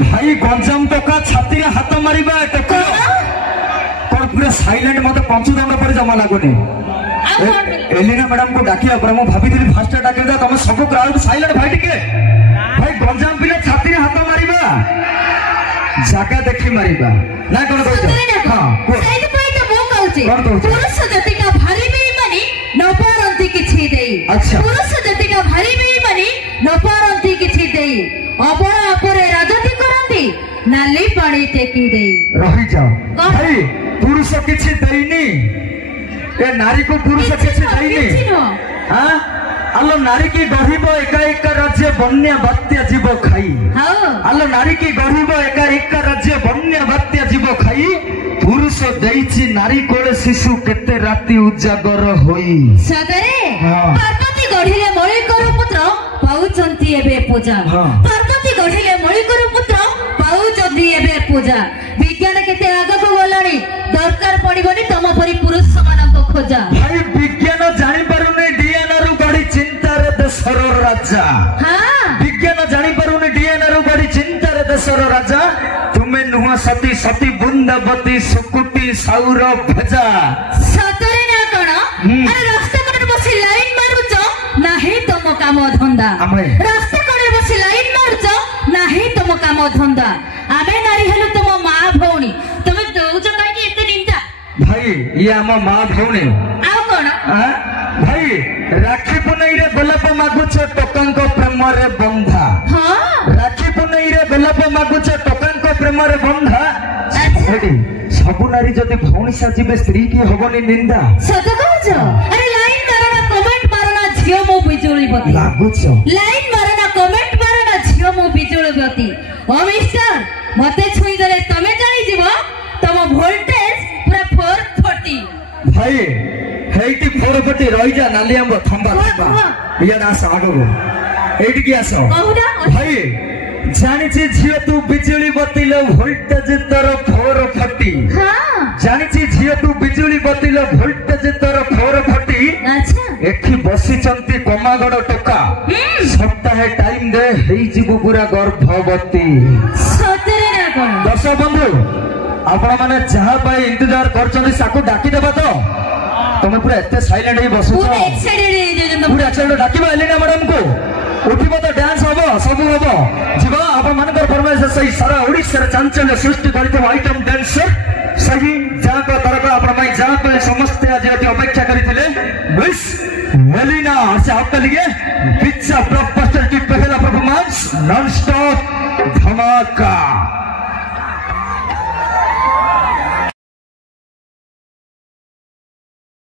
भाई गंजाम टका छाती रे हाथ मारिबा टका कोन पूरा साइलेंट मते पंचदंड पर जमा लागुनी एलिना मैडम को डाकिया पर मु भाबी दिली फास्ट डाके दा तमे सब क्राउड साइलेंट भाई टिके भाई गंजाम पिले छाती रे हाथ मारिबा जागा देखि मारिबा ना कोन कहू हां साइड पे तो मो कहू पुरुष जतिका भारी बेईमानी न पारंती किछि देई अच्छा पुरुष जतिका भारी बेईमानी न पारंती किछि देई अपना अपरे राजती करंती नाली पानी टेकी देई रही जाओ भाई पुरुष किछि देइनी ए नारी को पुरुष किछि देइनी हां आलो नारी की गरीब एका एका राज्य बन्या बात्या जीव खाई आलो नारी की गरीब एका एका राज्य बन्या बात्या जीव खाई पुरुष देइछि नारी कोले शिशु केते राती उजागर होई सदरे पार्वती गढिले मळिकर पुत्र पाउचंती एबे पूजा पार्वती गढिले मळिकर पुत्र पाउचंती एबे पूजा विज्ञान केते आगो को गलाणी दरकार पडिबनी तम परि पुरुष समान को खोजा भाई विज्ञान जानि पारुने डीएनए रु गडी चिंता रे देशर राजा हां विज्ञान जानि पारुने डीएनए रु गडी चिंता रे देशर राजा तुमे नुह सती सती बुंदावती सुकुटी साउर भेजा सतरे ना कोन अरे रास्ता पर बसी लाइन मारुच नाही तम काम धंदा रास्ता पर बसी लाइन मारुच नाही तम काम धंदा आबे नारी हेलु तम मां भौणी तमे दोउच काई कि एते निंदा भाई ये हम मां भौणी आ कोन भाई राखी पुनई रे गोलाप मागुछ टोकांक प्रेम रे बंधा हां राखी पुनई रे गोलाप मागुछ टोकांक प्रेम रे बंधा एडी सबु नारी जदी भौणी साजिबे स्त्री की होबनी निंदा सत कहछ अरे लाइन मारना कमेंट मारना झियो मो बिजुली बती लागुछ लाइन मारना कमेंट मारना झियो मो बिजुली बती ओ मिस्टर मते छुई देले तमे जानि जीव तम वोल्टेज पूरा 440 भाई हेटी 440 रही जा नाली हम थंबा थंबा ये ना सागो एटी की आसो भाई जानि छी झियो तू बिजुली बतीलो वोल्टेज तोर 440 हां जानि छी झियो तू बिजुली बतीलो वोल्टेज तोर 440 अच्छा एठी बसी चंती कमागड़ टका सप्ताह टाइम दे हेई जीव पूरा गर्भवती सतरे ना कोन दर्शक बंधु आपण माने जहां पाए इंतजार करछन साकू डाकी देबा तो तुम पूरा एते साइलेंट ही बसु पूरा एक्साइटेड पूरा एक्साइटेड डाकिबा एलिना मैडम को उठिबो तो डांस होबो सब होबो जीवा आपण मानकर फरमाइश सही सारा ओडिसा रे चांचल्य सृष्टि करितो आइटम डांसर सही जाको तरका आपण माई जाको समस्त आज अपेक्षा करिथिले मिस एलिना से आपके लिए पिज्जा ब्लॉकबस्टर की पहला परफॉर्मेंस नॉन स्टॉप धमाका।